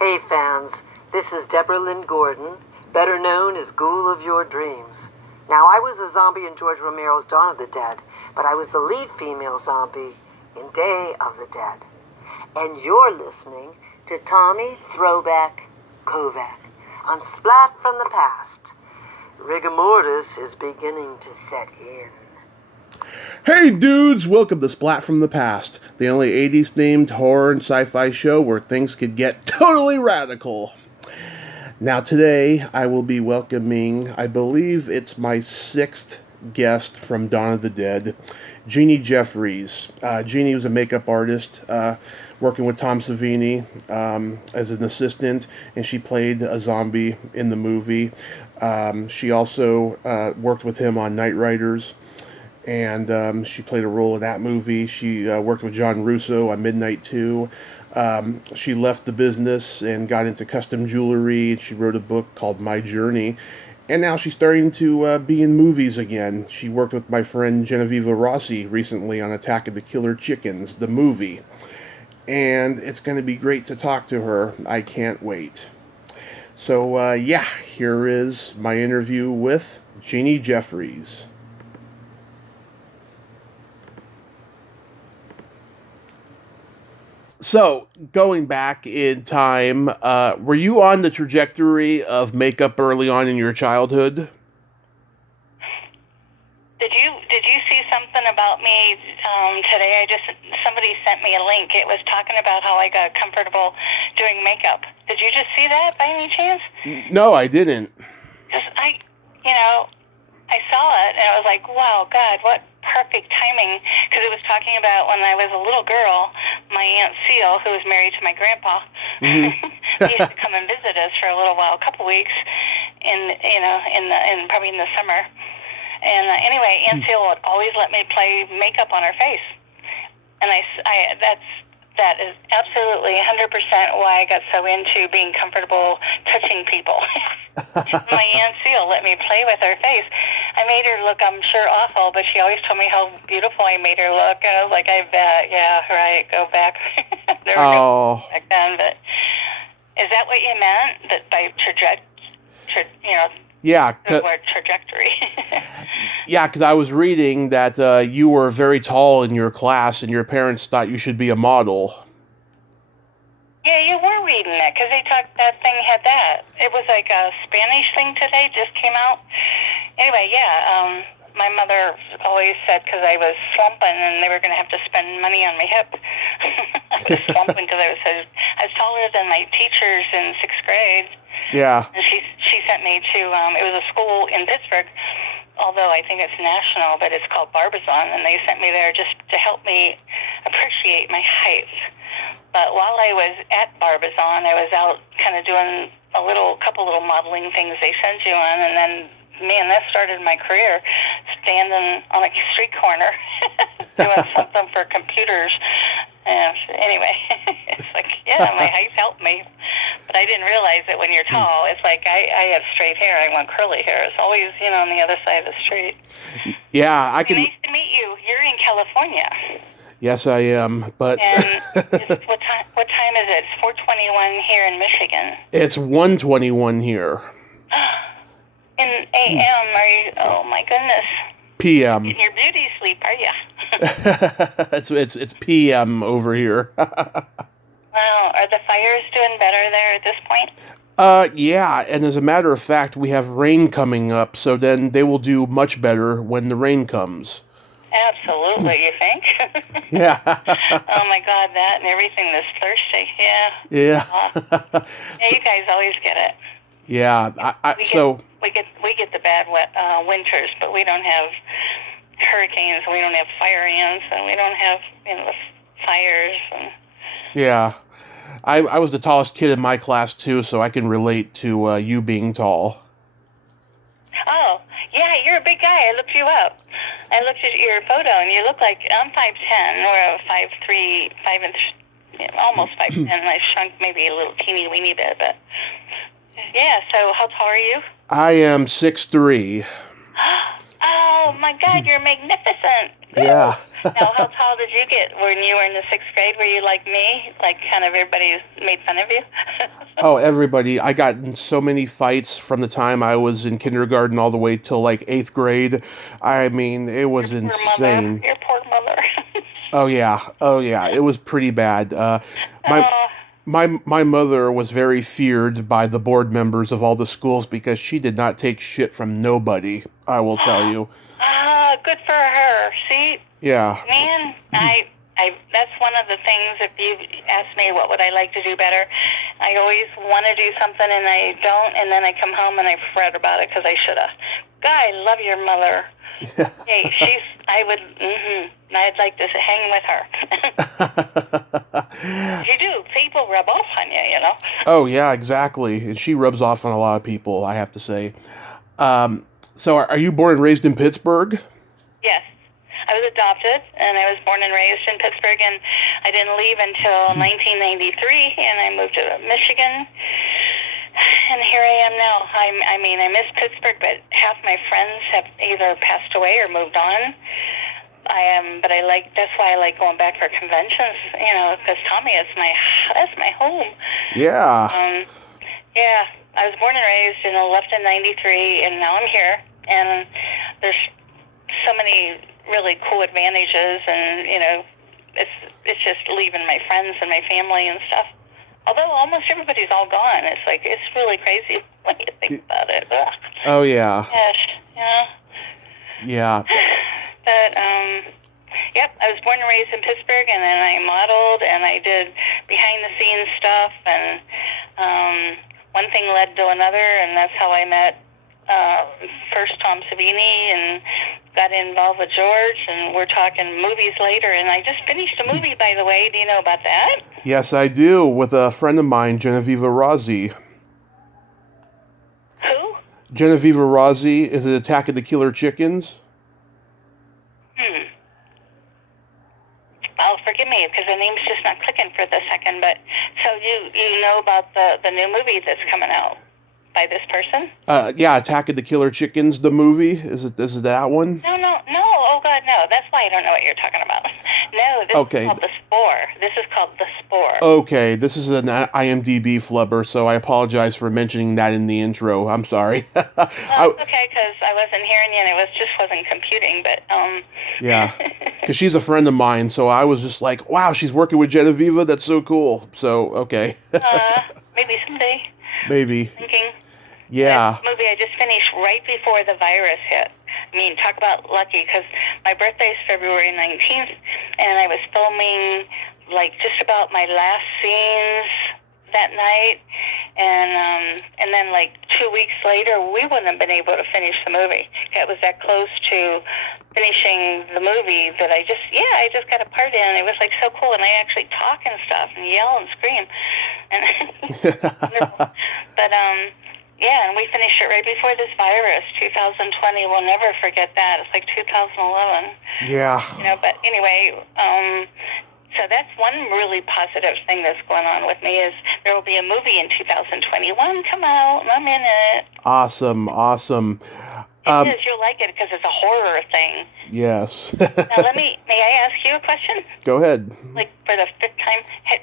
Hey fans, this is Deborah Lynn Gordon, better known as Ghoul of Your Dreams. Now, I was a zombie in George Romero's Dawn of the Dead, but I was the lead female zombie in Day of the Dead. And you're listening to Tommy Throwback Kovac on Splat from the Past. Rigor mortis is beginning to set in. Hey dudes, welcome to Splat from the Past, the only 80s themed horror and sci-fi show where things could get totally radical. Now today I will be welcoming, I believe it's my 6th guest from Dawn of the Dead, Jeanie Jefferies. Jeanie was a makeup artist working with Tom Savini as an assistant, and she played a zombie in the movie. She also worked with him on Night Riders. And she played a role in that movie. She worked with John Russo on Midnight 2. She left the business and got into custom jewelry. She wrote a book called My Journey. And now she's starting to be in movies again. She worked with my friend Genevieve Rossi recently on Attack of the Killer Chickens, the movie. And it's going to be great to talk to her. I can't wait. So, here is my interview with Jeanie Jefferies. So, going back in time, were you on the trajectory of makeup early on in your childhood? Did you see something about me today? Somebody sent me a link. It was talking about how I got comfortable doing makeup. Did you just see that by any chance? No, I didn't. Because I saw it and I was like, wow, God, what perfect timing. Because it was talking about when I was a little girl, my Aunt Seal, who was married to my grandpa, he used to come and visit us for a little while, a couple weeks, probably in the summer. And anyway, Aunt Seal would always let me play makeup on her face. And that is absolutely 100% why I got so into being comfortable touching people. My Aunt Seal let me play with her face. I made her look, I'm sure, awful, but she always told me how beautiful I made her look. And I was like, I bet, yeah, right, go back. There were no back then, but is that what you meant? That by yeah, the word trajectory. Yeah, because I was reading that you were very tall in your class, and your parents thought you should be a model. Yeah, you were reading that, because that thing had that. It was like a Spanish thing today, just came out. Anyway, yeah, my mother always said because I was slumping and they were going to have to spend money on my hip. I was slumping because I was taller than my teachers in 6th grade. Yeah. And she sent me to, it was a school in Pittsburgh, although I think it's national, but it's called Barbizon, and they sent me there just to help me appreciate my height. But while I was at Barbizon, I was out kind of doing a couple little modeling things they send you on, and then, man, that started my career, standing on a street corner, doing something for computers. And anyway, it's like, yeah, my height helped me. But I didn't realize that when you're tall, it's like I have straight hair. I want curly hair. It's always, on the other side of the street. Yeah, I can. Nice to meet you. You're in California. Yes, I am. But and what time is it? It's 4:21 here in Michigan. It's 1:21 here. In a.m. Are you? Oh my goodness. P.M. In your beauty sleep, are you? It's P.M. over here. Wow, are the fires doing better there at this point? Yeah, and as a matter of fact, we have rain coming up, so then they will do much better when the rain comes. Absolutely, you think? Yeah. Oh my God, that and everything this thirsty. Yeah. Yeah. Yeah, you guys always get it. Yeah. We get the bad winters, but we don't have hurricanes, and we don't have fire ants, and we don't have the fires. And yeah. I was the tallest kid in my class too, so I can relate to you being tall. Oh, yeah, you're a big guy. I looked you up. I looked at your photo, and you look like I'm 5'10", or 5'3", almost 5'10". I shrunk maybe a little teeny weeny bit, but yeah. So how tall are you? I am 6'3". Oh my God, you're magnificent. Yeah. Now, how tall did you get when you were in the 6th grade? Were you like me? Like, kind of everybody made fun of you? Oh, everybody. I got in so many fights from the time I was in kindergarten all the way till like 8th grade. I mean, it was Your poor mother. insane. Your poor mother. Oh yeah. Oh yeah. It was pretty bad. My Oh, my mother was very feared by the board members of all the schools because she did not take shit from nobody, I will tell you. good for her. See, Yeah. man, that's one of the things. If you ask me what would I like to do better, I always want to do something and I don't, and then I come home and I fret about it because I should have. God, I love your mother. Hey, I'd like to hang with her. You do. People rub off on you, you know. Oh yeah, exactly. And she rubs off on a lot of people, I have to say. So are you born and raised in Pittsburgh? Yes. I was adopted, and I was born and raised in Pittsburgh, and I didn't leave until 1993, and I moved to Michigan, and here I am now. I mean, I miss Pittsburgh, but half my friends have either passed away or moved on. That's why I like going back for conventions, you know, because Tommy is that's my home. Yeah. Yeah, I was born and raised, and I left in '93, and now I'm here, and there's so many really cool advantages, and you know, it's just leaving my friends and my family and stuff. Although almost everybody's all gone, it's really crazy when you think about it. Ugh. Oh yeah. Gosh, yeah. Yeah. But yep, I was born and raised in Pittsburgh, and then I modeled and I did behind the scenes stuff, and one thing led to another, and that's how I met first Tom Savini and got involved with George, and we're talking movies later, and I just finished a movie, by the way. Do you know about that? Yes, I do, with a friend of mine, Genevieve Rossi. Who? Genevieve Rossi is it Attack of the Killer Chickens? Well, forgive me, because the name's just not clicking for the second, but so you know about the new movie that's coming out by this person? Yeah, Attack of the Killer Chickens, the movie. Is it that one? No. Oh, God, no. That's why I don't know what you're talking about. No, this is called The Spore. This is called The Spore. Okay, this is an IMDb flubber, so I apologize for mentioning that in the intro. I'm sorry. Well, it's okay, because I wasn't hearing you, and it wasn't computing, but, Yeah, because she's a friend of mine, so I was just like, wow, she's working with Genevieve? That's so cool. So, okay. Maybe someday. Maybe. Thinking. Yeah. That movie I just finished right before the virus hit. I mean, talk about lucky, because my birthday is February 19th, and I was filming, like, just about my last scenes that night, and then, like, 2 weeks later, we wouldn't have been able to finish the movie. It was that close to finishing the movie that I just got a part in, and it was, like, so cool, and I actually talk and stuff and yell and scream. And but, yeah, and we finished it right before this virus, 2020. We'll never forget that. It's like 2011. Yeah. You know, but anyway, so that's one really positive thing that's going on with me is there will be a movie in 2021 come out, and I'm in it. Awesome. It is. You'll like it because it's a horror thing. Yes. Now, may I ask you a question? Go ahead. Like, for the 5th time,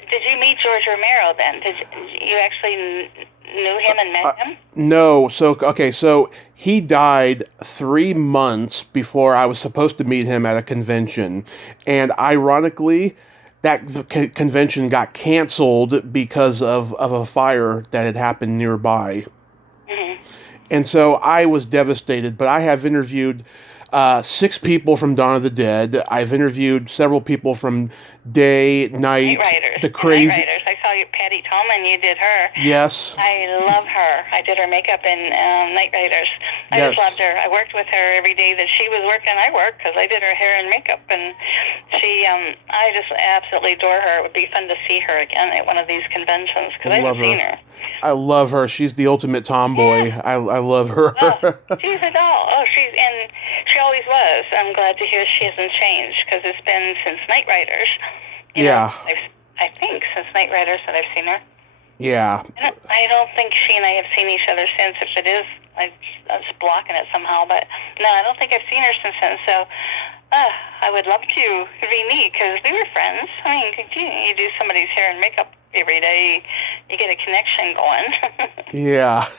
did you meet George Romero then? Did you actually knew him and met him? No. So he died 3 months before I was supposed to meet him at a convention. And ironically, that convention got canceled because of a fire that had happened nearby. Mm-hmm. And so I was devastated, but I have interviewed 6 people from Dawn of the Dead. I've interviewed several people from Day, Night, Riders. The Crazy. Night Riders. I saw you, Patty Tallman. You did her. Yes. I love her. I did her makeup in Night Riders. I just loved her. I worked with her every day that she was working. I worked because I did her hair and makeup, and she. I just absolutely adore her. It would be fun to see her again at one of these conventions because I haven't seen her. I love her. She's the ultimate tomboy. Yeah. I love her. She's a doll. She always was. I'm glad to hear she hasn't changed because it's been since Night Riders. You know, I think since Night Riders that I've seen her. Yeah. I don't think she and I have seen each other since. If it is, I was blocking it somehow. But no, I don't think I've seen her since then. So I would love to. It'd be neat because we were friends. I mean, you do somebody's hair and makeup every day, you get a connection going. Yeah.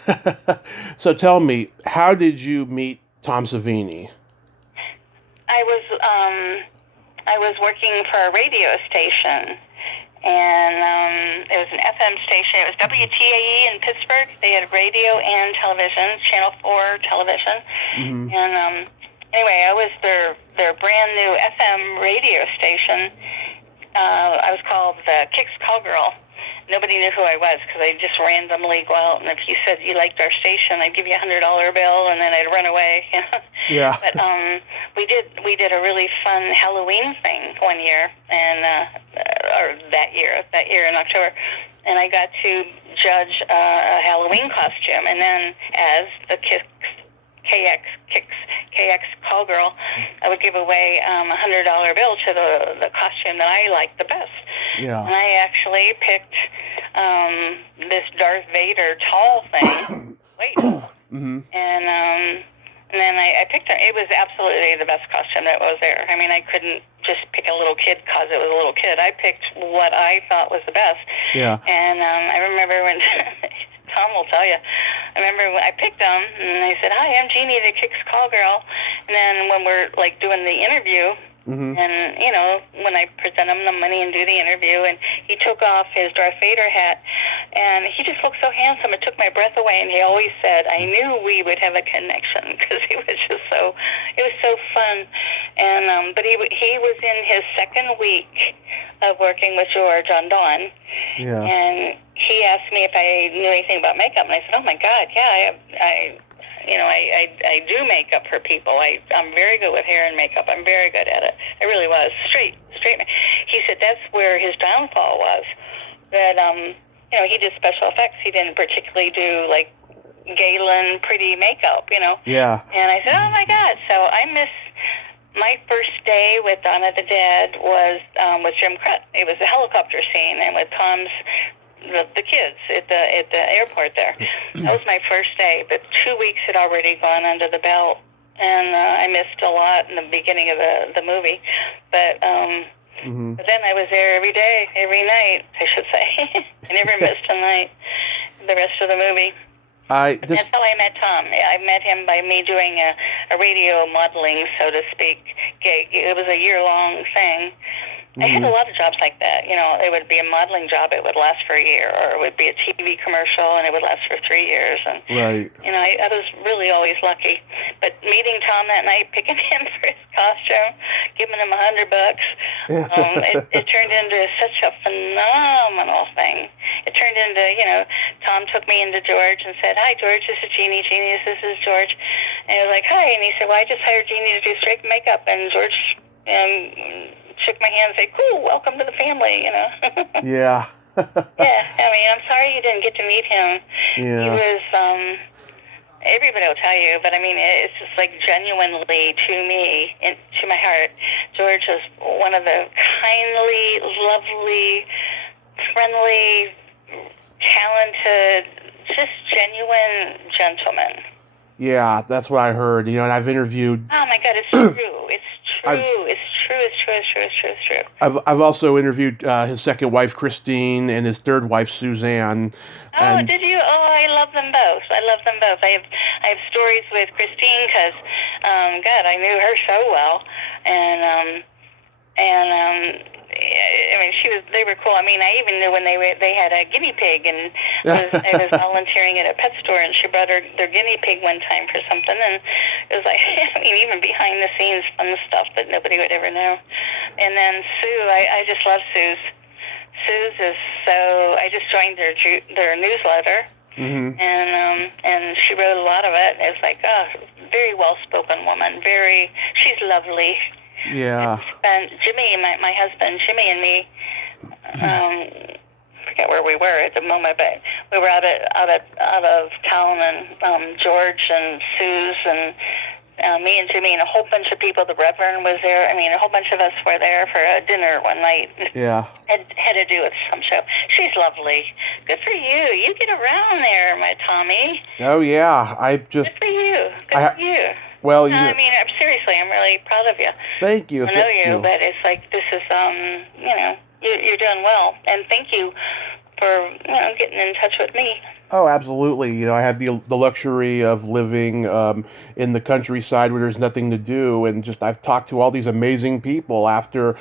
So tell me, how did you meet Tom Savini? I was working for a radio station, and it was an FM station. It was WTAE in Pittsburgh. They had radio and television, Channel 4 television. Mm-hmm. And anyway, I was their brand new FM radio station. I was called the Kicks Call Girl. Nobody knew who I was because I'd just randomly go out, and if you said you liked our station, I'd give you $100 bill, and then I'd run away. Yeah. But we did a really fun Halloween thing one year, and or that year in October, and I got to judge a Halloween costume, and then as the KX Call Girl, I would give away a $100 bill to the costume that I liked the best. Yeah. And I actually picked this Darth Vader tall thing. Wait. Mm-hmm. And then I picked it. It was absolutely the best costume that was there. I mean, I couldn't just pick a little kid because it was a little kid. I picked what I thought was the best. Yeah. And I remember when Tom will tell you. I remember when I picked him, and I said, "Hi, I'm Jeanie, the Kicks Call Girl." And then when we're like doing the interview, mm-hmm. and when I present him the money and do the interview, and he took off his Darth Vader hat, and he just looked so handsome. It took my breath away. And he always said, "I knew we would have a connection," because he was just so. It was so fun. And but he was in his second week of working with George on Dawn. Yeah. And he asked me if I knew anything about makeup, and I said, "Oh my God, yeah, I do makeup for people. I'm very good with hair and makeup. I'm very good at it. I really was straight. He said that's where his downfall was. That he did special effects. He didn't particularly do like Galen pretty makeup. Yeah. And I said, oh my God. So I miss. My first day with Dawn of the Dead was Jim Crut. It was a helicopter scene, and with Tom's the kids at the airport there. That was my first day, but 2 weeks had already gone under the belt, and I missed a lot in the beginning of the movie. But mm-hmm. but then I was there every day, every night, I should say. I never missed a night the rest of the movie. That's how I met Tom. I met him by me doing a radio modeling, so to speak, gig. It was a year-long thing. I had a lot of jobs like that. It would be a modeling job. It would last for a year, or it would be a TV commercial, and it would last for 3 years. And right. I was really always lucky. But meeting Tom that night, picking him for his costume, giving him $100, it turned into such a phenomenal thing. It turned into, Tom took me into George and said, "Hi, George, this is Jeanie. Jeanie, this is George." And I was like, "Hi." And he said, "Well, I just hired Jeanie to do straight makeup." And George shook my hand and said, "Cool, welcome to the family," Yeah. Yeah, I mean, I'm sorry you didn't get to meet him. Yeah. He was, everybody will tell you, but I mean, it's just like genuinely to me, to my heart, George is one of the kindly, lovely, friendly, talented, just genuine gentlemen. Yeah, that's what I heard. And I've interviewed. Oh my God, it's true. It's true. I've also interviewed his second wife Christine and his third wife Suzanne. Oh, did you? Oh, I love them both. I have stories with Christine because, God, I knew her so well, and I mean, they were cool. I mean, I even knew when they had a guinea pig, and I was volunteering at a pet store, and she brought their guinea pig one time for something, and it was like, I mean, even behind the scenes fun stuff that nobody would ever know. And then Sue, I just love Sue's. Sue's is so. I just joined their newsletter. Mm-hmm. And she wrote a lot of it. It's like, very well-spoken woman. She's lovely. Yeah. And Jimmy, my husband, Jimmy and me, I forget where we were at the moment, but we were out of town, and George and Suze and Me and Jimmy and a whole bunch of people. The Reverend was there. I mean, a whole bunch of us were there for a dinner one night. Yeah. Had to do with some show. She's lovely. Good for you. You get around there, my Tommy. Oh, yeah. Good for you. Good for you. Well, you no, know, I mean, seriously, I'm really proud of you. Thank you. I know you, but it's like, this is, you're doing well. And thank you for, getting in touch with me. Oh, absolutely. You know, I have the luxury of living in the countryside where there's nothing to do, and just I've talked to all these amazing people after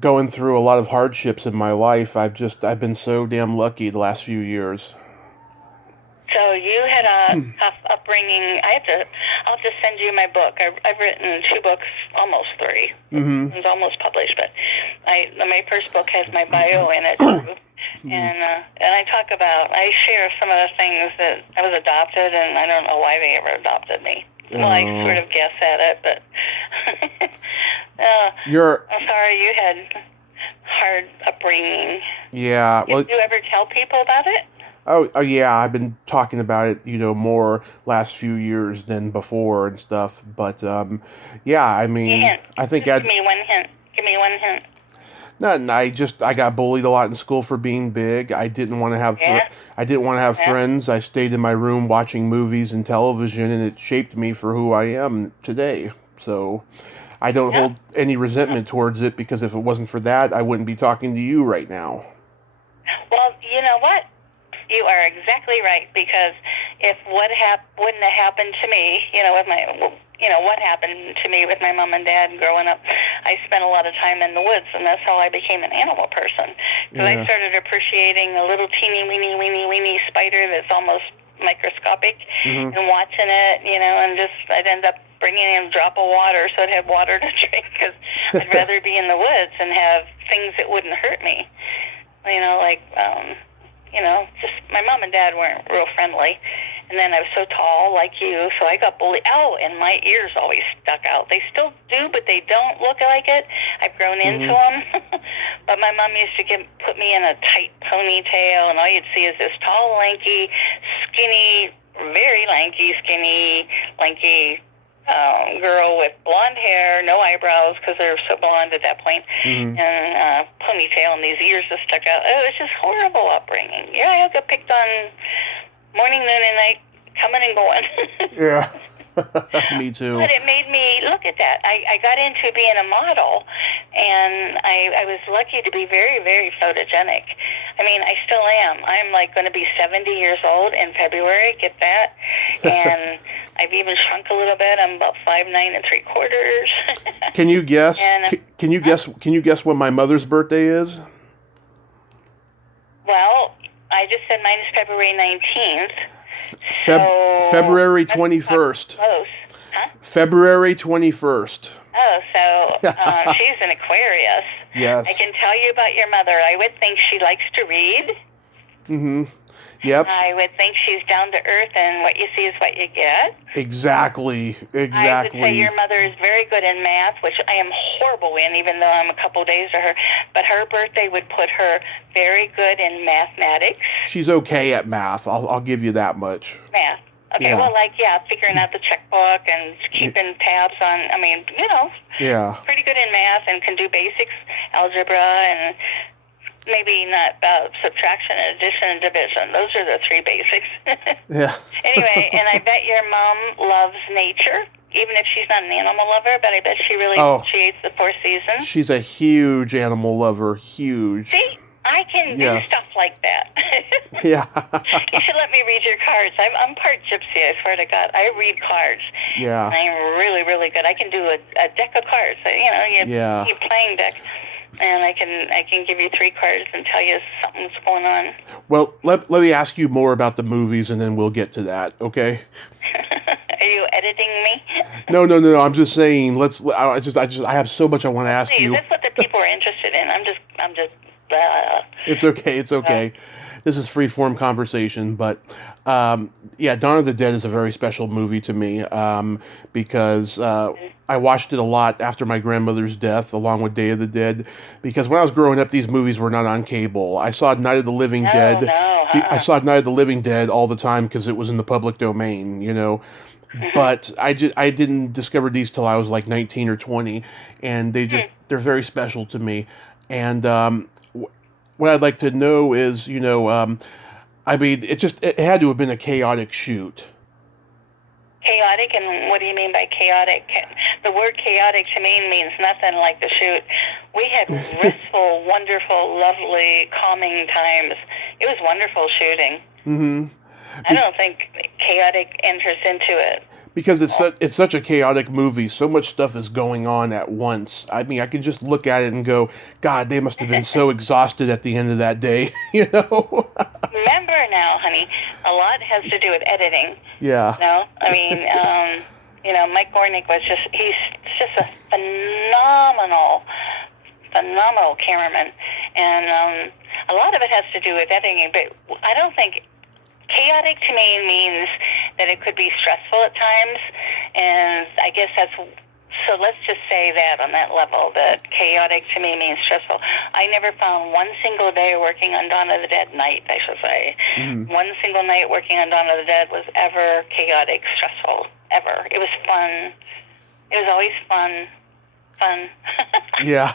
going through a lot of hardships in my life. I've been so damn lucky the last few years. So you had a tough upbringing. I'll have to send you my book. I've written 2 books, almost 3. Mm-hmm. It's almost published, but my first book has my bio in it too. And I share some of the things that I was adopted, and I don't know why they ever adopted me. Well, I sort of guess at it, but I'm sorry you had hard upbringing. Yeah. Well, did you ever tell people about it? Oh yeah, I've been talking about it, more last few years than before and stuff. But yeah, I mean, I think Give me one hint. Give me one hint. Nothing. I got bullied a lot in school for being big. I didn't want to have friends. I stayed in my room watching movies and television, and it shaped me for who I am today. So I don't hold any resentment towards it, because if it wasn't for that, I wouldn't be talking to you right now. Well, you know what? You are exactly right, because if wouldn't have happened to me, what happened to me with my mom and dad growing up, I spent a lot of time in the woods, and that's how I became an animal person. Because I started appreciating a little teeny weeny spider that's almost microscopic, and watching it, and I'd end up bringing in a drop of water so I'd have water to drink, because I'd rather be in the woods and have things that wouldn't hurt me. Just my mom and dad weren't real friendly. And then I was so tall, like you, so I got bullied. Oh, and my ears always stuck out. They still do, but they don't look like it. I've grown into them. But my mom used to put me in a tight ponytail, and all you'd see is this tall, lanky, skinny, very lanky, skinny, lanky girl with blonde hair, no eyebrows, because they're so blonde at that point, and ponytail, and these ears just stuck out. Oh, it was just horrible upbringing. Yeah, I got picked on morning, noon, and night, coming and going. Yeah. Me too. But it made me look at that. I got into being a model, and I was lucky to be very, very photogenic. I mean, I still am. I'm going to be 70 years old in February. Get that? And I've even shrunk a little bit. I'm about 5'9¾". Can you guess? And, can you guess? Can you guess when my mother's birthday is? Well, I just said mine is February 19th. February 21st. Close. Huh? February 21st. Oh, so she's an Aquarius. Yes. I can tell you about your mother. I would think she likes to read. Mm-hmm. Yep. I would think she's down to earth, and what you see is what you get. Exactly. I would say your mother is very good in math, which I am horrible in, even though I'm a couple days to her. But her birthday would put her very good in mathematics. She's okay at math. I'll give you that much. Math. Okay, Yeah. well, figuring out the checkbook and keeping tabs on, Yeah. pretty good in math and can do basics, algebra, and maybe not about subtraction, addition, and division. Those are the 3 basics. Yeah. Anyway, and I bet your mom loves nature, even if she's not an animal lover, but I bet she really appreciates the 4 seasons. She's a huge animal lover. Huge. See? I can do stuff like that. Yeah. You should let me read your cards. I'm part gypsy, I swear to God. I read cards. Yeah. And I'm really, really good. I can do a deck of cards. You playing deck. And I can give you 3 cards and tell you something's going on. Well, let me ask you more about the movies, and then we'll get to that, okay? Are you editing me? No. I'm just saying. I have so much I want to ask you. That's what the people are interested in. I'm just. It's okay. This is free-form conversation, but Dawn of the Dead is a very special movie to me because I watched it a lot after my grandmother's death, along with Day of the Dead, because when I was growing up, these movies were not on cable. I saw Night of the Living Dead. I saw Night of the Living Dead all the time because it was in the public domain, But I didn't discover these till I was like 19 or 20, and they're very special to me. And what I'd like to know is, I mean, it had to have been a chaotic shoot. Chaotic, and what do you mean by chaotic? The word chaotic to me means nothing like the shoot. We had restful, wonderful, lovely, calming times. It was wonderful shooting. Mm-hmm. I don't think chaotic enters into it. Because it's such a chaotic movie. So much stuff is going on at once. I mean, I can just look at it and go, God, they must have been so exhausted at the end of that day, Remember now, honey, a lot has to do with editing. Yeah. No? I mean, Mike Gornick he's just a phenomenal cameraman. And a lot of it has to do with editing, but I don't think chaotic to me means that it could be stressful at times, and I guess so let's just say that on that level, that chaotic to me means stressful. I never found one single day working on Dawn of the Dead night, I should say. Mm-hmm. One single night working on Dawn of the Dead was ever chaotic, stressful, ever. It was fun. It was always fun. Yeah.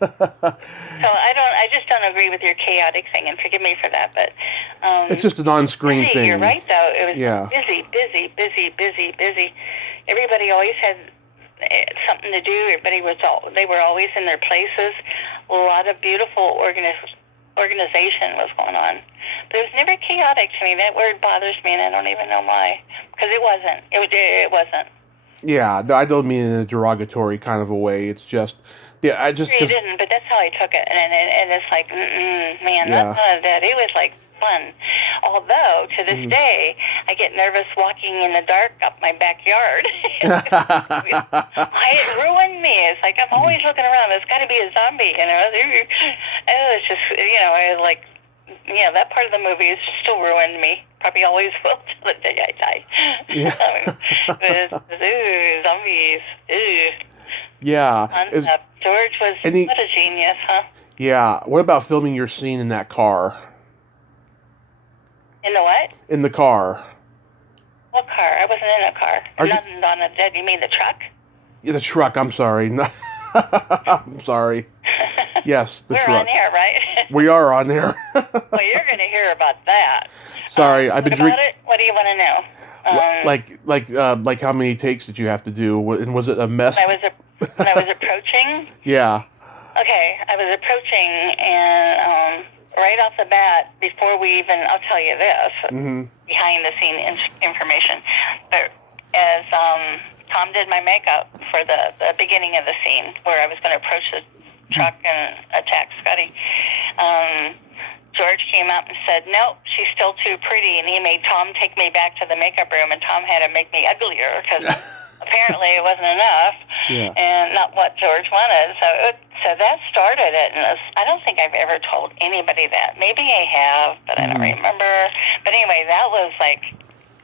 So I just don't agree with your chaotic thing, and forgive me for that, but it's just an on-screen thing. You're right, though. It was busy. Everybody always had something to do. They were always in their places. A lot of beautiful organization was going on, but it was never chaotic to me. That word bothers me, and I don't even know why, because it wasn't. It wasn't. Yeah, I don't mean in a derogatory kind of a way. It's just, yeah, I just... You didn't, but that's how I took it. And it's like, man, yeah. None of that. It was like fun. Although, to this day, I get nervous walking in the dark up my backyard. It ruined me. It's like, I'm always looking around. There's got to be a zombie, It's just, I was like, that part of the movie has still ruined me. Probably always will till the day I die. Yeah. Zombies. Yeah. George was what a genius, huh? Yeah. What about filming your scene in that car? In the what? In the car. What car? I wasn't in a car. Not on the Dead. You mean the truck? Yeah, the truck. I'm sorry. I'm sorry. Yes, the truck. We're on air, right? We are on there. Well, you're going to hear about that. Sorry, I've been drinking. What do you want to know? Like how many takes did you have to do? And was it a mess? When I was approaching? Yeah. Okay, I was approaching, and right off the bat, before I'll tell you this, behind the scene information, but as Tom did my makeup for the beginning of the scene, where I was going to approach the truck and attack Scotty, George came out and said, "Nope, she's still too pretty," and he made Tom take me back to the makeup room, and Tom had to make me uglier, because apparently it wasn't enough, and not what George wanted. So that started it, and I don't think I've ever told anybody that. Maybe I have, but I don't remember. But anyway, that was like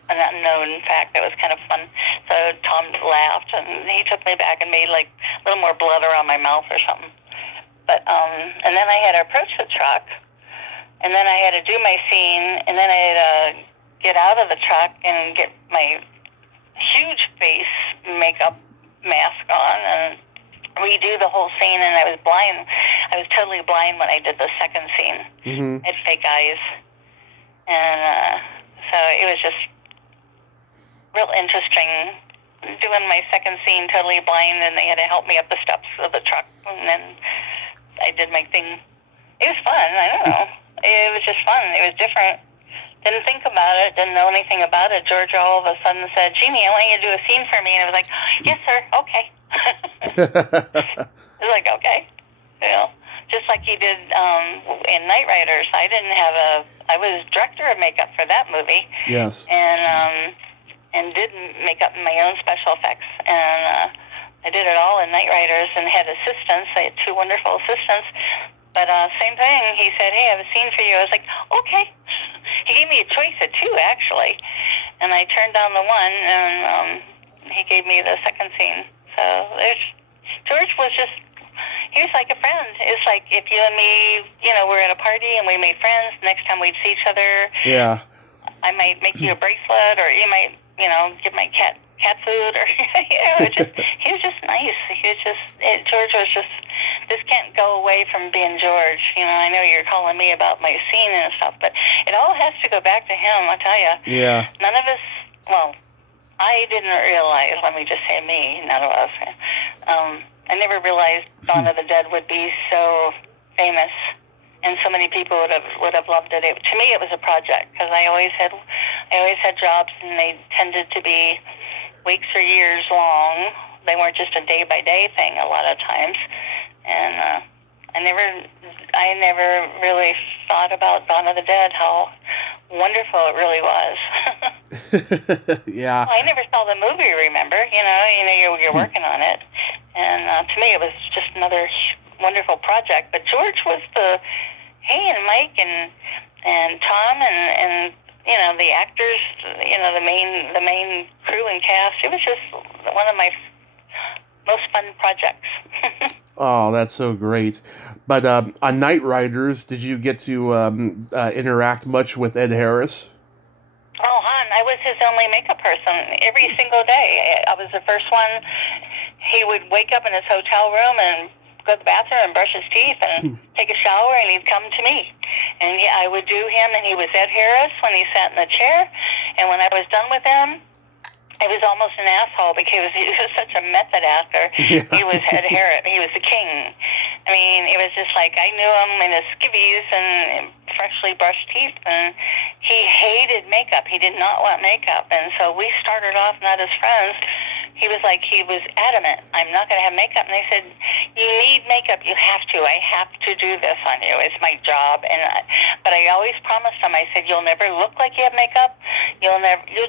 an unknown fact that was kind of fun. So Tom laughed, and he took me back and made like a little more blood around my mouth or something. But and then I had to approach the truck, and then I had to do my scene, and then I had to get out of the truck and get my huge face makeup mask on and redo the whole scene, and I was blind. I was totally blind when I did the second scene. I had fake eyes. And so it was just real interesting doing my second scene totally blind, and they had to help me up the steps of the truck, and then I did my thing. It was fun. I don't know. It was just fun. It was different. Didn't think about it. Didn't know anything about it. George all of a sudden said, "Jeanie, I want you to do a scene for me." And I was like, "Yes, sir. Okay." I was like, "Okay." Just like he did in Night Riders. I was director of makeup for that movie. Yes. And did makeup in my own special effects. And I did it all in Night Riders and had assistants. I had two wonderful assistants. But same thing. He said, "Hey, I have a scene for you." I was like, "Okay." He gave me a choice of two, actually. And I turned down the one, and he gave me the second scene. So George was he was like a friend. It's like if you and me, we're at a party and we made friends, next time we'd see each other. Yeah. I might make you a bracelet, or you might, give my cat cat food, or he was just nice. George was just, this can't go away from being George. I know you're calling me about my scene and stuff, but it all has to go back to him, I'll tell you. Yeah. None of us, well, I didn't realize, let me just say me, none of us. I never realized Dawn of the Dead would be so famous, and so many people would have loved it. To me, it was a project, because I always had jobs, and they tended to be weeks or years long. They weren't just a day-by-day thing a lot of times. And I never really thought about Dawn of the Dead, how wonderful it really was. Yeah. Well, I never saw the movie, remember? You're working on it. And to me, it was just another wonderful project. But George was he and Mike and Tom and the actors, the main crew and cast. It was just one of my most fun projects. Oh, that's so great. But on Night Riders, did you get to interact much with Ed Harris? Oh, hon, I was his only makeup person every single day. I was the first one. He would wake up in his hotel room and go to the bathroom and brush his teeth and take a shower, and he'd come to me. And I would do him, and he was Ed Harris when he sat in the chair. And when I was done with him, I was almost an asshole because he was such a method actor. Yeah. He was Ed Harris. He was the king. I mean, it was just like I knew him in his skivvies and freshly brushed teeth, and he hated makeup. He did not want makeup, and so we started off not as friends. He was adamant, I'm not going to have makeup. And I said, you need makeup. You have to. I have to do this on you. It's my job. But I always promised him, I said, you'll never look like you have makeup. You'll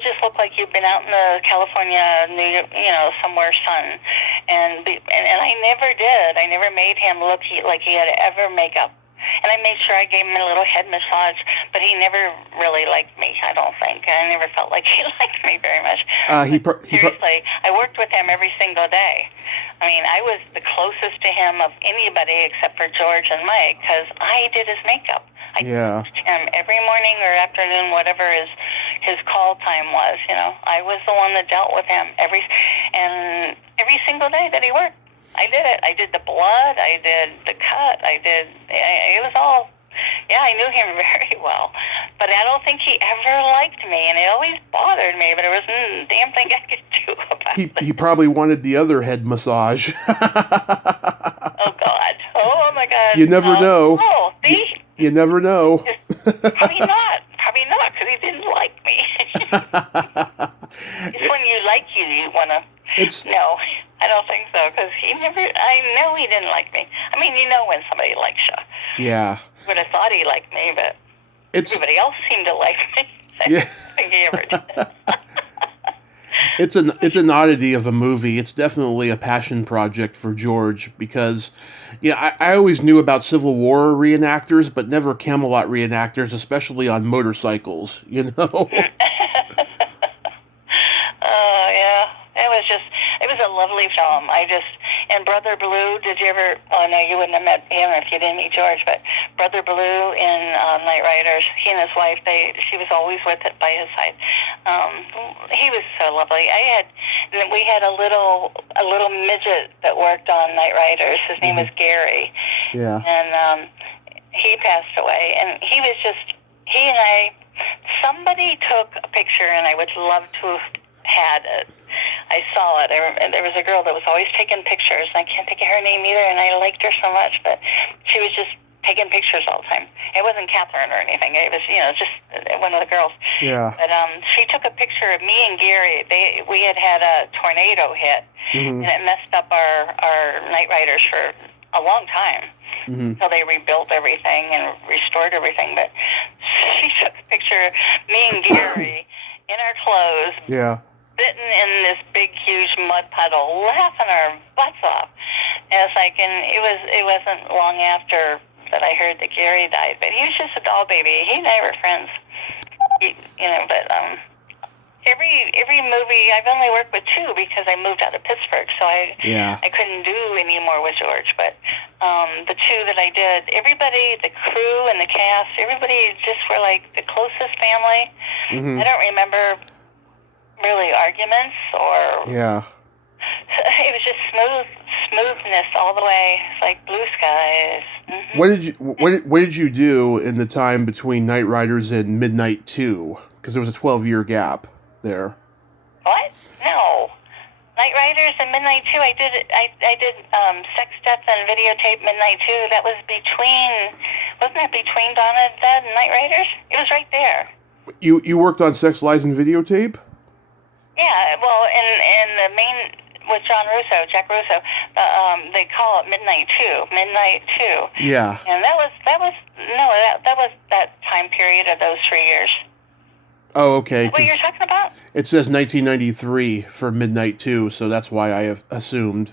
just look like you've been out in the California, somewhere sun. And I never did. I never made him look like he had ever makeup. And I made sure I gave him a little head massage, but he never really liked me, I don't think. I never felt like he liked me very much. Seriously, I worked with him every single day. I mean, I was the closest to him of anybody except for George and Mike, because I did his makeup. I coached him every morning or afternoon, whatever his call time was. I was the one that dealt with him every single day that he worked. I did it. I did the blood. I did the cut. It was all, I knew him very well. But I don't think he ever liked me, and it always bothered me, but there wasn't a damn thing I could do about it. He probably wanted the other head massage. Oh, God. Oh, my God. You never know. Oh, see? You never know. Probably not, because he didn't like me. It's when you like you want to... No, I don't think so, because I know he didn't like me. I mean, when somebody likes you. Yeah. I would have thought he liked me, but everybody else seemed to like me. Yeah. I think he ever did. It's an oddity of a movie. It's definitely a passion project for George, because, I always knew about Civil War reenactors, but never Camelot reenactors, especially on motorcycles, Oh, yeah. It was a lovely film. And Brother Blue, did you ever, oh no, you wouldn't have met him if you didn't meet George, but Brother Blue in Night Riders, he and his wife, she was always with it by his side. He was so lovely. We had a little midget that worked on Night Riders. His name was Gary. Yeah. And he passed away, and he and I, somebody took a picture, and I would love to have had it. I saw it. There was a girl that was always taking pictures, and I can't think of her name either, and I liked her so much, but she was just taking pictures all the time. It wasn't Catherine or anything. It was, just one of the girls. Yeah. But she took a picture of me and Gary. We had a tornado hit, and it messed up our Night Riders for a long time. So they rebuilt everything and restored everything. But she took a picture of me and Gary in our clothes. Yeah. Sitting in this big, huge mud puddle, laughing our butts off. And it's like, and it wasn't long after that I heard that Gary died, but he was just a doll baby. He and I were friends, But every movie, I've only worked with two because I moved out of Pittsburgh, so I couldn't do any more with George. But the two that I did, everybody, the crew and the cast, everybody just were like the closest family. I don't remember really arguments or... Yeah. It was just smoothness all the way. It's like blue skies. Mm-hmm. What did you do in the time between Night Riders and Midnight 2? Because there was a 12-year gap there. What? No. Night Riders and Midnight 2, I did Sex, Death, and Videotape Midnight 2. That was wasn't that between Dawn of the Dead and Night Riders? It was right there. You worked on Sex, Lies, and Videotape? Yeah, well, in the main, with Jack Russo, they call it Midnight 2. Yeah. And that was that time period of those 3 years. Oh, okay. What you're talking about? It says 1993 for Midnight 2, so that's why I have assumed.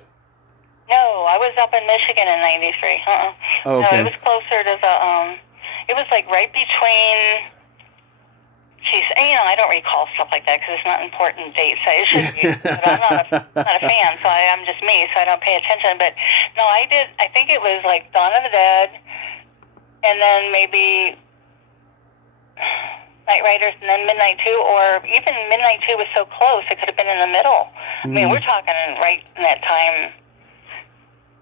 No, I was up in Michigan in 93. Oh, okay. No, it was closer to the, it was like right between, geez, I don't recall stuff like that because it's not important dates. It should be, but I'm not a fan, so I'm just me, so I don't pay attention. But no, I think it was like Dawn of the Dead, and then maybe Night Riders, and then Midnight 2, or even Midnight 2 was so close, it could have been in the middle. I mean, we're talking right in that time.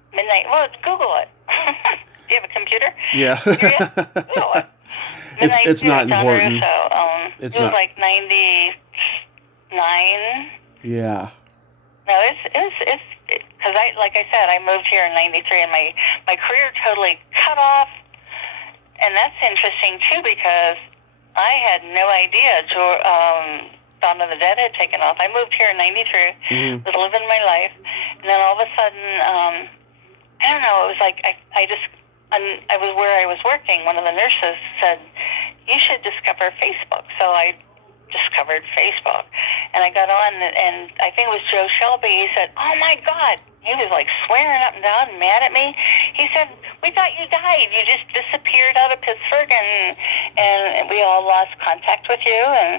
Midnight, well, Google it. Do you have a computer? Yeah. Google it. Midnight it's 2, not John important. Russo. It was like 99. Yeah. No, it's because like I said, I moved here in 93, and my career totally cut off. And that's interesting, too, because I had no idea Dawn of the Dead had taken off. I moved here in 93, was living my life, and then all of a sudden, I don't know, it was like I was where I was working. One of the nurses said, you should discover Facebook. So I discovered Facebook, and I got on, and I think it was Joe Shelby. He said, oh, my God. He was like swearing up and down and mad at me. He said, we thought you died. You just disappeared out of Pittsburgh, and we all lost contact with you. And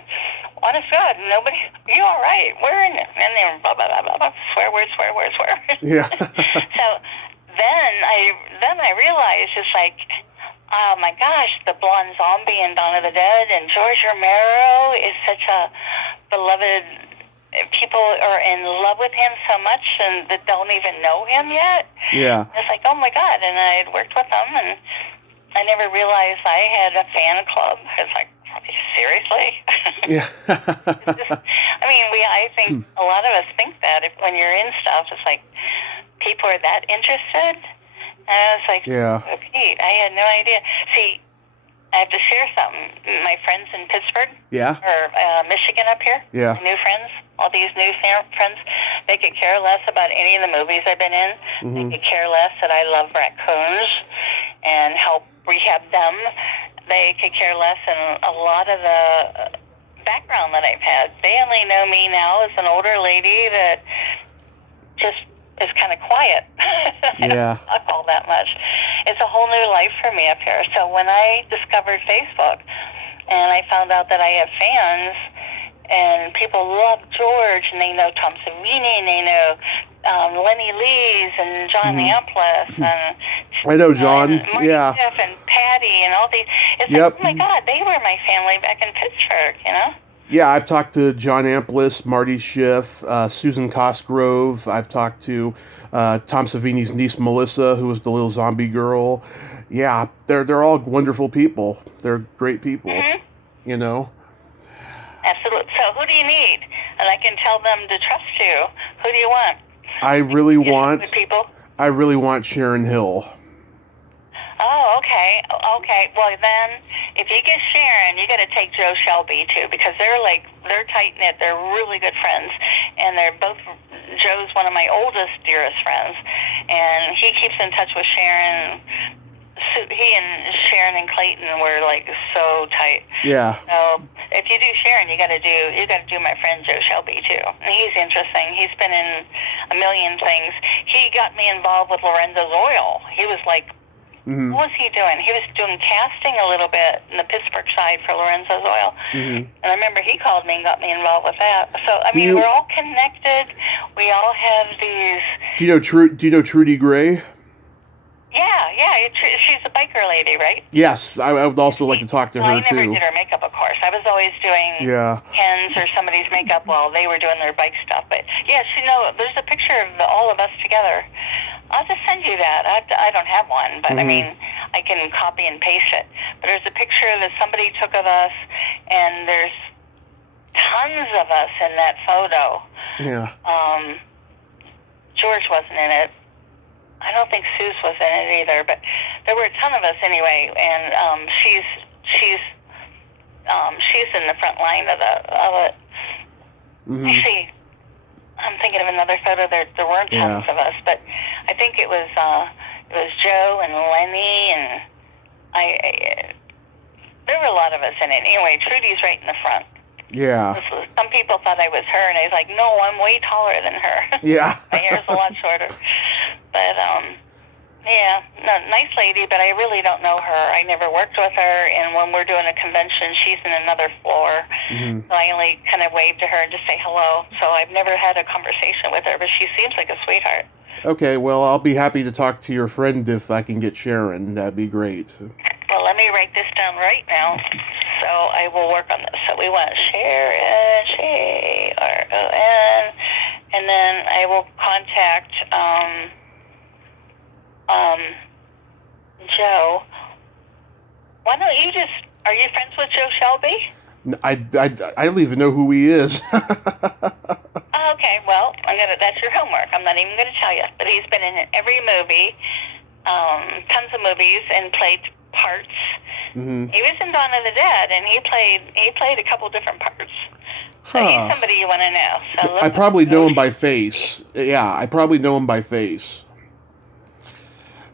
honest God, nobody, you all right? We're in it. And they were blah, blah, blah, blah, blah, swear words. Yeah. So then I realized it's like, oh my gosh, the blonde zombie in Dawn of the Dead, and George Romero is such a beloved. People are in love with him so much and that don't even know him yet. Yeah. It's like, oh my God. And I had worked with them, and I never realized I had a fan club. It's like, seriously? Yeah. I think a lot of us think that when you're in stuff, it's like people are that interested. And I was like, yeah. Oh, Pete, I had no idea. See, I have to share something. My friends in Pittsburgh, or Michigan up here, my new friends, all these new friends, they could care less about any of the movies I've been in. They could care less that I love raccoons and help rehab them. They could care less in a lot of the background that I've had. They only know me now as an older lady that just is kind of quiet. I don't talk all that much. It's a whole new life for me up here. So when I discovered Facebook and I found out that I have fans and people love George and they know Tom Savini and they know Lenny Lees and John Amplis and I know John. And Marty Schiff and Patty and all these. It's like, oh my God, they were my family back in Pittsburgh, you know? Yeah, I've talked to John Amplis, Marty Schiff, Susan Cosgrove. I've talked to Tom Savini's niece Melissa, who was the little zombie girl. Yeah, they're all wonderful people. They're great people, you know. Absolutely. So who do you need? And I can tell them to trust you. Who do you want? I really want Sharon Hill. Oh, okay. Well, then, if you get Sharon, you got to take Joe Shelby too, because they're tight knit. They're really good friends, and they're both. Joe's one of my oldest, dearest friends, and he keeps in touch with Sharon. He and Sharon and Clayton were like so tight. Yeah. So if you do Sharon, you got to do my friend Joe Shelby too. And he's interesting. He's been in a million things. He got me involved with Lorenzo's Oil. He was like. What was he doing? He was doing casting a little bit in the Pittsburgh side for Lorenzo's Oil. And I remember he called me and got me involved with that. So, we're all connected. We all have these... Do you know Trudy Gray? Yeah, She's a biker lady, right? Yes, I would also like to talk to Well, her I never too. did her makeup, of course. I was always doing Ken's or somebody's makeup while they were doing their bike stuff. But yeah, there's a picture of all of us together. I'll just send you that. I don't have one, but I mean, I can copy and paste it. But there's a picture that somebody took of us, and there's tons of us in that photo. Yeah. George wasn't in it. I don't think Suze was in it either, but there were a ton of us anyway. And she's in the front line of it. Actually, I'm thinking of another photo. There weren't tons of us, but I think it was Joe and Lenny and there were a lot of us in it. Anyway, Trudy's right in the front. Yeah. Some people thought I was her, and I was like, no, I'm way taller than her. Yeah. My hair's a lot shorter. But, yeah, no, nice lady, but I really don't know her. I never worked with her, and when we're doing a convention, she's in another floor. So I only kind of wave to her and just say hello. So I've never had a conversation with her, but she seems like a sweetheart. Okay, well, I'll be happy to talk to your friend if I can get Sharon. That'd be great. Well, let me write this down right now. So I will work on this. So we want Sharon, Sharon, and then I will contact Joe. Why don't you are you friends with Joe Shelby? I don't even know who he is. Okay, well, that's your homework. I'm not even going to tell you. But he's been in every movie, tons of movies, and played parts. He was in Dawn of the Dead, and he played a couple different parts. So he's somebody you want to know. So I probably know him by face. Yeah, I probably know him by face.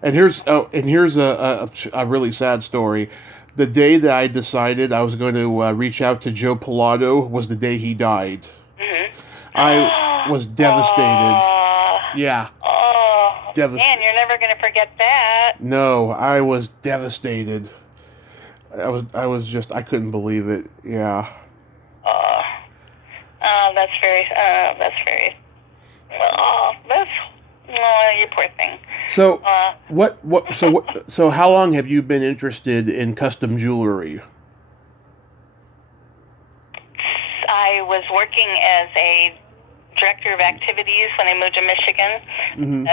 And here's a really sad story. The day that I decided I was going to reach out to Joe Pilato was the day he died. I was devastated. Yeah. Oh, man, you're never going to forget that. No, I was devastated. I couldn't believe it. Yeah. That's very, you poor thing. So, so how long have you been interested in custom jewelry? I was working as a director of activities when I moved to Michigan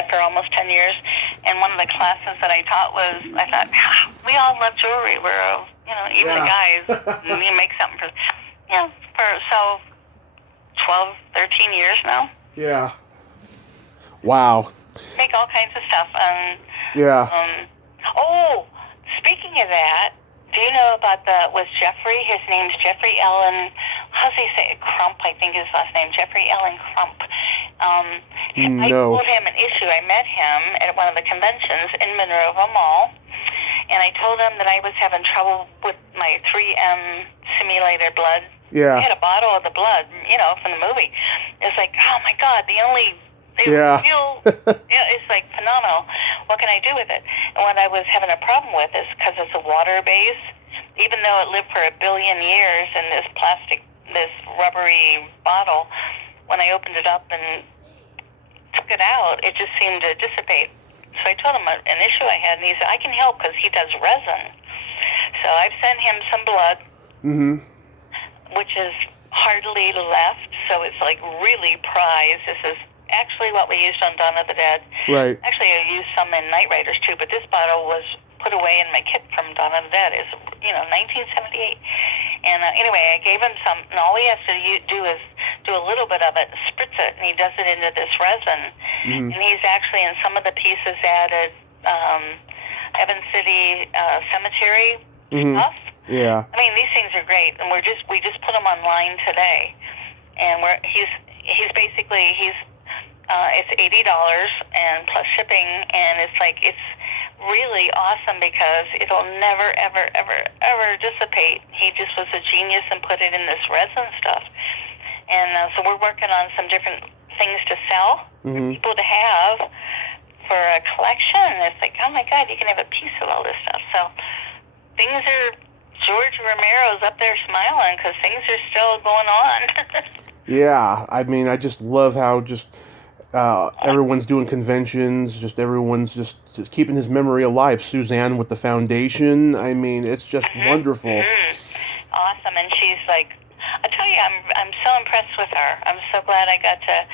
for almost 10 years. And one of the classes that I taught was, I thought, we all love jewelry. We're, even the guys, we make something for 12, 13 years now. Yeah. Wow. Make all kinds of stuff. Speaking of that, do you know about Jeffrey? His name's Jeffrey Allen, how's he say it? Crump, I think his last name, Jeffrey Allen Crump. I told him an issue. I met him at one of the conventions in Monroeville Mall, and I told him that I was having trouble with my 3M simulator blood. Yeah. I had a bottle of the blood, from the movie. It's like, oh my God, it's like phenomenal. What can I do with it? And what I was having a problem with is because it's a water base, even though it lived for 1 billion years in this rubbery bottle, when I opened it up and took it out, it just seemed to dissipate. So I told him an issue I had, and he said, I can help because he does resin. So I've sent him some blood, which is hardly left, so it's like really prized. This is actually what we used on Dawn of the Dead. Right. Actually, I used some in Night Riders too, but this bottle was put away in my kit from Dawn of the Dead. It's 1978. And anyway, I gave him some, and all he has to do is do a little bit of it, spritz it, and he does it into this resin. And he's actually in some of the pieces added Evans City Cemetery stuff. Yeah. I mean, these things are great, and we just put them online today, and he's basically it's $80 and plus shipping, and it's really awesome because it'll never ever ever ever dissipate. He just was a genius and put it in this resin stuff, and so we're working on some different things to sell for people to have for a collection. It's like, oh my God, you can have a piece of all this stuff. So things are. George Romero's up there smiling because things are still going on. Yeah, I mean, I just love how Everyone's doing conventions. Just everyone's just keeping his memory alive. Suzanne with the foundation. I mean, it's just wonderful. Awesome, and she's like, I tell you, I'm so impressed with her. I'm so glad I got to,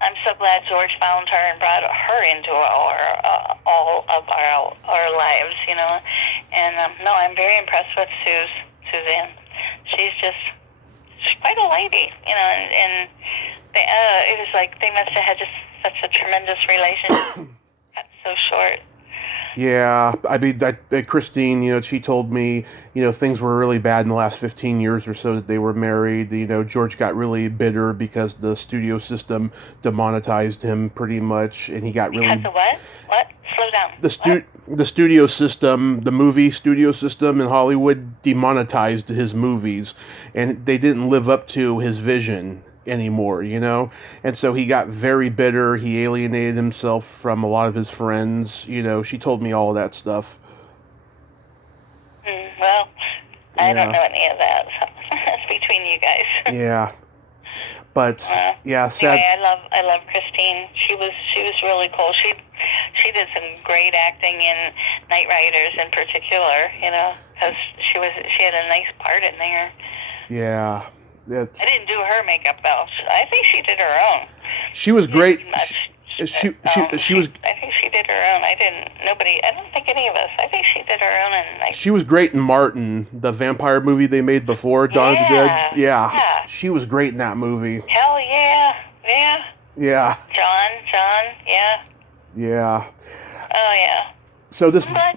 I'm so glad George found her and brought her into all of our lives, And no, I'm very impressed with Suzanne. She's quite a lady, and it was like they must have had just such a tremendous relationship. Got so short. Yeah, I mean, Christine, she told me, things were really bad in the last 15 years or so that they were married. George got really bitter because the studio system demonetized him pretty much, and he got really... Because of what? What? Slow down. The studio system, the movie studio system in Hollywood demonetized his movies, and they didn't live up to his vision anymore, and so he got very bitter. He alienated himself from a lot of his friends. She told me all of that stuff. Well, I don't know any of that, so that's between you guys. Yeah, but yeah, sad. Anyway, I love Christine. She was really cool. She did some great acting in Night Riders in particular, because she had a nice part in there. Yeah. I didn't do her makeup though. I think she did her own. She was great. She was. I think she did her own. I don't think any of us. I think she did her own. And she was great in Martin, the vampire movie they made before Dawn of the Dead. Yeah. She was great in that movie. Hell yeah. Yeah. John. Yeah. Yeah. Oh yeah. So this. But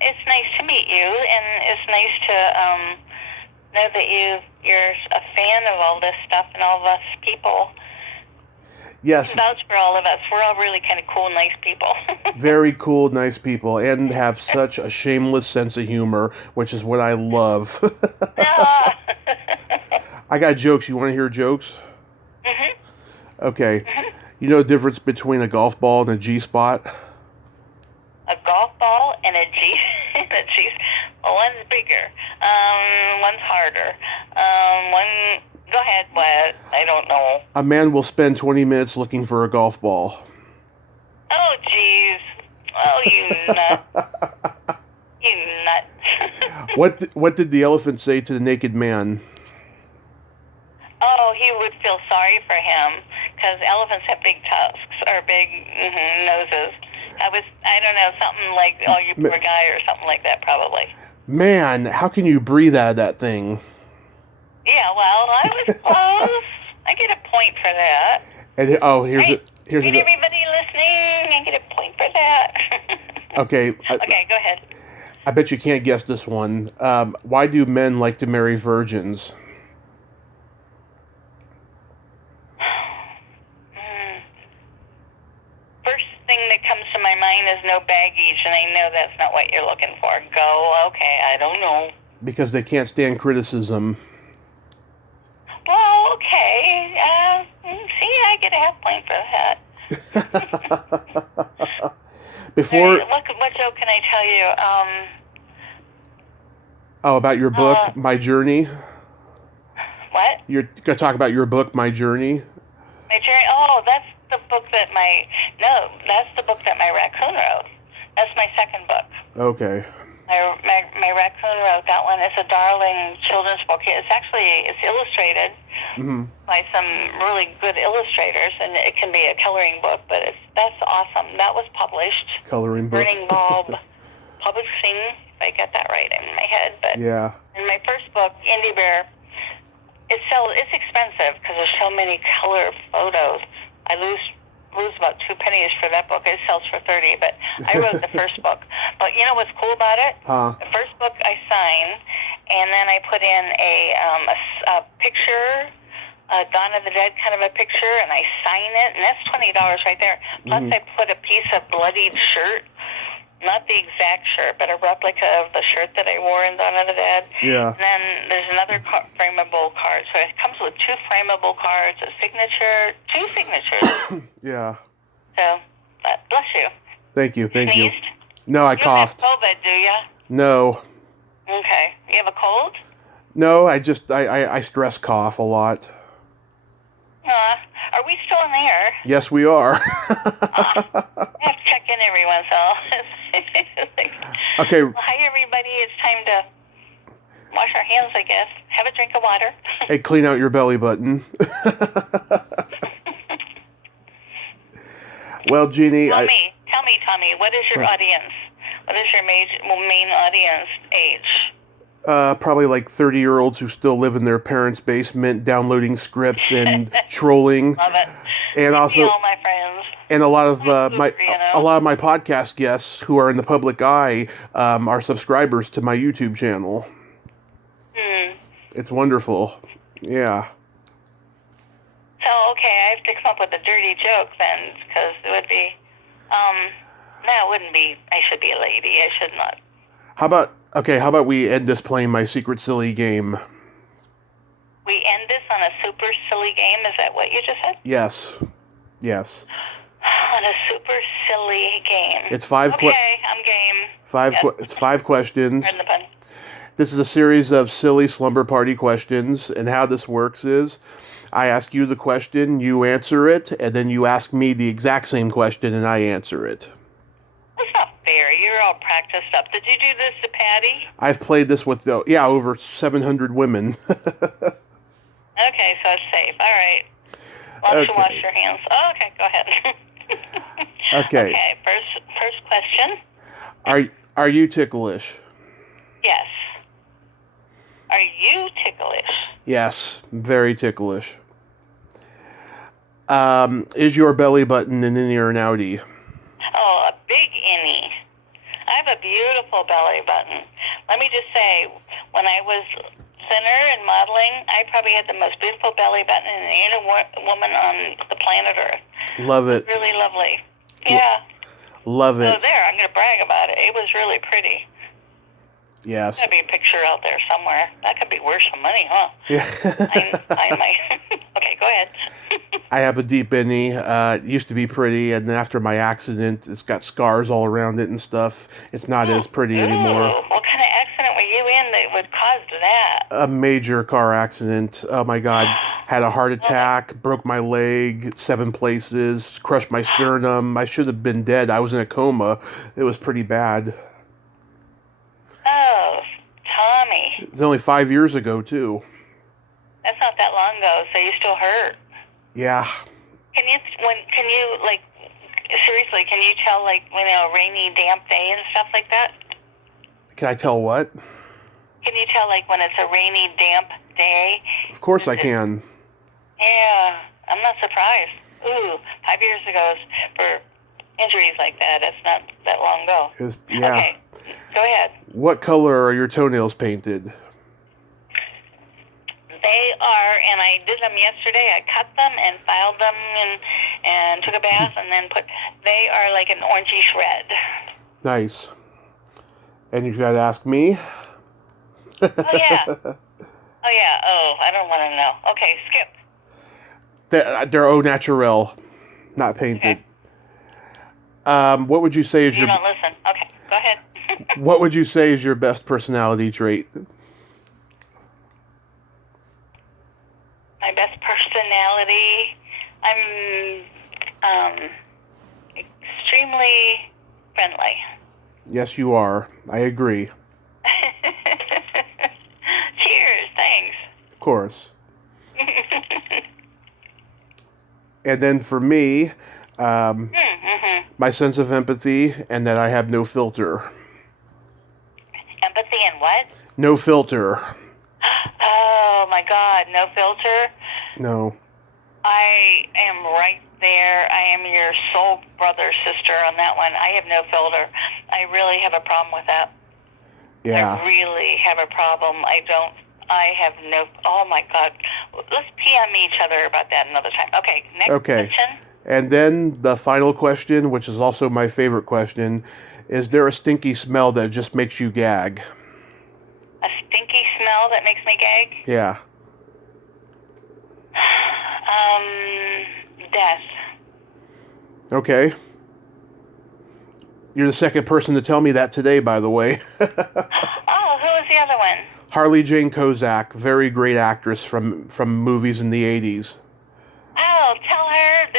it's nice to meet you, and it's nice to know that you're a fan of all this stuff and all of us people. Yes. Vouch for all of us. We're all really kind of cool, nice people. Very cool, nice people, and have such a shameless sense of humor, which is what I love. I got jokes. You want to hear jokes? Mm-hmm. Okay. Mm-hmm. You know the difference between a golf ball and a G-spot? A golf ball and a G. Well, one's bigger. One's harder. Go ahead, what? I don't know. A man will spend 20 minutes looking for a golf ball. Oh, jeez. Oh, you nut. You nut. What did the elephant say to the naked man? Oh, he would feel sorry for him, because elephants have big tusks, or big noses. I don't know, something like, oh, you poor guy, or something like that, probably. Man, how can you breathe out of that thing? Yeah, well, I was close. I get a point for that. And here's everybody listening, I get a point for that. Okay. Okay, go ahead. I bet you can't guess this one. Why do men like to marry virgins? First thing that comes to my mind is no baggage, and I know that's not what you're looking for. Okay, I don't know. Because they can't stand criticism. Well, okay. See, I get a half point for that. Before... What joke can I tell you? About your book, My Journey? What? You're going to talk about your book, My Journey? My Journey? Oh, that's the book that my raccoon wrote. That's my second book. Okay. My raccoon wrote that one. It's a darling children's book. It's illustrated by some really good illustrators, and it can be a coloring book, but that's awesome. That was published. Coloring book. Burning Bulb Publishing, if I got that right in my head. But yeah. In my first book, Indie Bear, it's expensive because there's so many color photos. I lose about 2 pennies for that book. It sells for 30, but I wrote the first book. But you know what's cool about it? The first book I signed, and then I put in a picture, Dawn of the Dead kind of a picture, and I sign it, and that's $20 right there. Plus I put a piece of bloodied shirt, not the exact shirt, but a replica of the shirt that I wore in Dawn of the Dead. Yeah. And then there's another frameable card. So it comes with 2 frameable cards, a signature, 2 signatures. Yeah. So, bless you. Thank you. Sneezed? You. No, I coughed. You have COVID, do you? No. Okay. You have a cold? No, I stress cough a lot. Are we still on the air? Yes, we are. I have to check in every once in a while. Okay. Well, hi, everybody. It's time to wash our hands, I guess. Have a drink of water. Hey, clean out your belly button. Well, Jeanie, Tell me, Tommy, what is your audience? What is your main audience age? Probably like 30-year-olds who still live in their parents' basement, downloading scripts and trolling. Love it. And also, all my friends. And a lot of You know? my podcast guests who are in the public eye are subscribers to my YouTube channel. It's wonderful. Yeah. So, okay, I have to come up with a dirty joke then, because it would be, no, it wouldn't be, I should be a lady, I should not. How about we end this playing my secret silly game? We end this on a super silly game, is that what you just said? Yes. On a super silly game. It's five. Okay, I'm game. It's 5 questions. Pardon the pun. This is a series of silly slumber party questions, and how this works is, I ask you the question, you answer it, and then you ask me the exact same question, and I answer it. That's not fair. You're all practiced up. Did you do this to Patty? I've played this with, over 700 women. Okay, so it's safe. All right. Why don't you wash your hands? Oh, okay, go ahead. Okay. Okay, first question. Are you ticklish? Yes. Are you ticklish? Yes, very ticklish. Is your belly button an innie or an outie? Oh, a big innie. I have a beautiful belly button. Let me just say, when I was thinner and modeling, I probably had the most beautiful belly button in any woman on the planet Earth. Love it. Really lovely. Yeah. Love it. So there, I'm going to brag about it. It was really pretty. Yes. There'll be a picture out there somewhere. That could be worth some money, huh? Yeah. I might. Okay, go ahead. I have a deep innie. It used to be pretty, and then after my accident, it's got scars all around it and stuff. It's not as pretty anymore. What kind of accident were you in that would cause that? A major car accident. Oh my God. Had a heart attack, broke my leg 7 places, crushed my sternum. I should have been dead. I was in a coma. It was pretty bad. Oh, Tommy. It was only 5 years ago, too. That's not that long ago, so you still hurt. Yeah. Can you seriously, can you tell, like, a rainy, damp day and stuff like that? Can I tell what? Can you tell, like, when it's a rainy, damp day? Of course I can. Yeah, I'm not surprised. Ooh, 5 years ago for injuries like that, that's not that long ago. Yeah. Okay, go ahead. What color are your toenails painted? They are, and I did them yesterday. I cut them and filed them and took a bath and then they are like an orangey red. Nice. And you gotta ask me? Oh, yeah. Oh, yeah. Oh, I don't want to know. Okay, skip. They're au naturel, not painted. Okay. What would you say is You don't listen. Okay, go ahead. What would you say is your best personality trait? My best personality, I'm extremely friendly. Yes, you are. I agree. Cheers, thanks. Of course. And then for me, my sense of empathy and that I have no filter. Empathy and what? No filter. Oh, my God, no filter? No. I am right there. I am your soul brother, sister on that one. I have no filter. I really have a problem with that. Yeah. I really have a problem. I have no, oh my God. Let's PM each other about that another time. Okay, next question. And then the final question, which is also my favorite question, is there a stinky smell that just makes you gag? A stinky smell that makes me gag? Yeah. Death. Okay. You're the second person to tell me that today, by the way. Oh, who was the other one? Harley Jane Kovac, very great actress from movies in the 80s. Oh, tell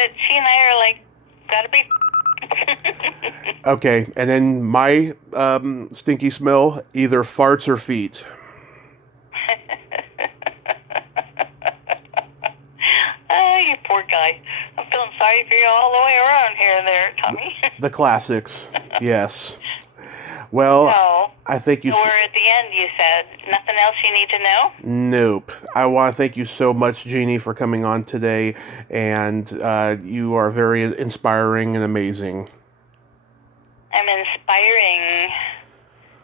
that she and I are like, gotta be. Okay, and then my stinky smell, either farts or feet. Oh, you poor guy. I'm feeling sorry for you all the way around here and there, Tommy. The classics, yes. Well, No. I thank you. So we're at the end, you said. Nothing else you need to know? Nope. I want to thank you so much, Jeanie, for coming on today, and you are very inspiring and amazing. I'm inspiring.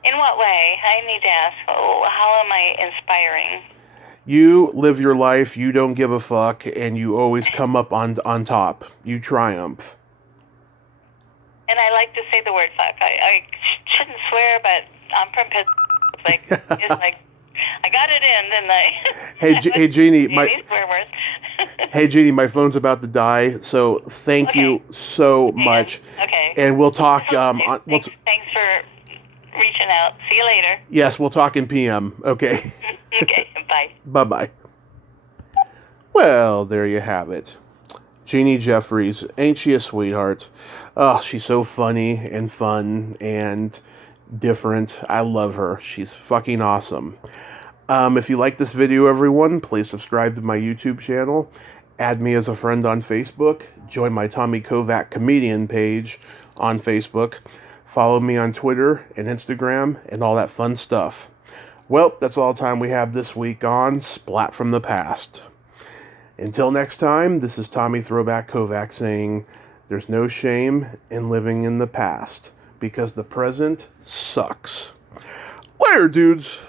In what way? I need to ask. Oh, how am I inspiring? You live your life, you don't give a fuck, and you always come up on top. You triumph. And I like to say the word fuck. I shouldn't swear, but I'm from Pittsburgh. It's like, I got it in, didn't I? Hey, Jeanie, Swear words. Hey, Jeanie, my phone's about to die, so thank you so much. Okay. And we'll talk. Thanks for reaching out. See you later. Yes, we'll talk in PM. Okay. Okay. Bye. Bye-bye. Well, there you have it. Jeanie Jefferies. Ain't she a sweetheart? Oh, she's so funny and fun and different. I love her. She's fucking awesome. If you like this video, everyone, please subscribe to my YouTube channel. Add me as a friend on Facebook. Join my Tommy Kovac comedian page on Facebook. Follow me on Twitter and Instagram and all that fun stuff. Well, that's all the time we have this week on Splat from the Past. Until next time, this is Tommy Throwback Kovac saying, there's no shame in living in the past, because the present sucks. Later, dudes!